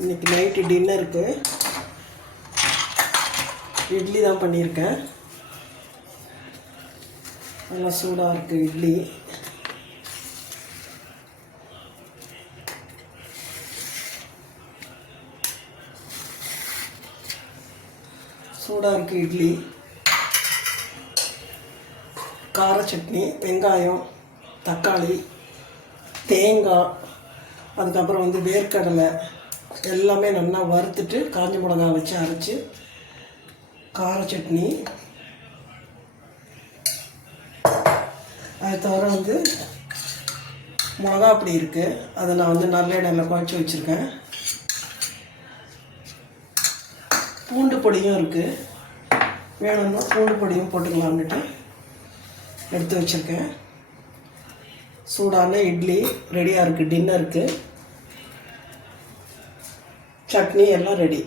இன்றைக்கி நைட்டு டின்னருக்கு இட்லி தான் பண்ணியிருக்கேன். நல்லா சூடாக இருக்குது இட்லி. சூடாக இருக்குது இட்லி. கார சட்னி, வெங்காயம், தக்காளி, தேங்காய், அதுக்கப்புறம் வேர்க்கடலை எல்லாமே நல்லா வறுத்துட்டு காஞ்ச மிளகா வச்சு அரைச்சி கார சட்னி. அது தவிர மிளகா அப்படி இருக்குது, அதை நான் நல்லெண்ணெயில் குழச்சி வச்சுருக்கேன். பூண்டு பொடியும் இருக்குது, வேணும்னா பூண்டு பொடியும் போட்டுக்கலான்னுட்டு எடுத்து வச்சுருக்கேன். சூடான இட்லி ரெடியாக இருக்குது டின்னருக்கு. சட்னி எல்லாம் ரெடி.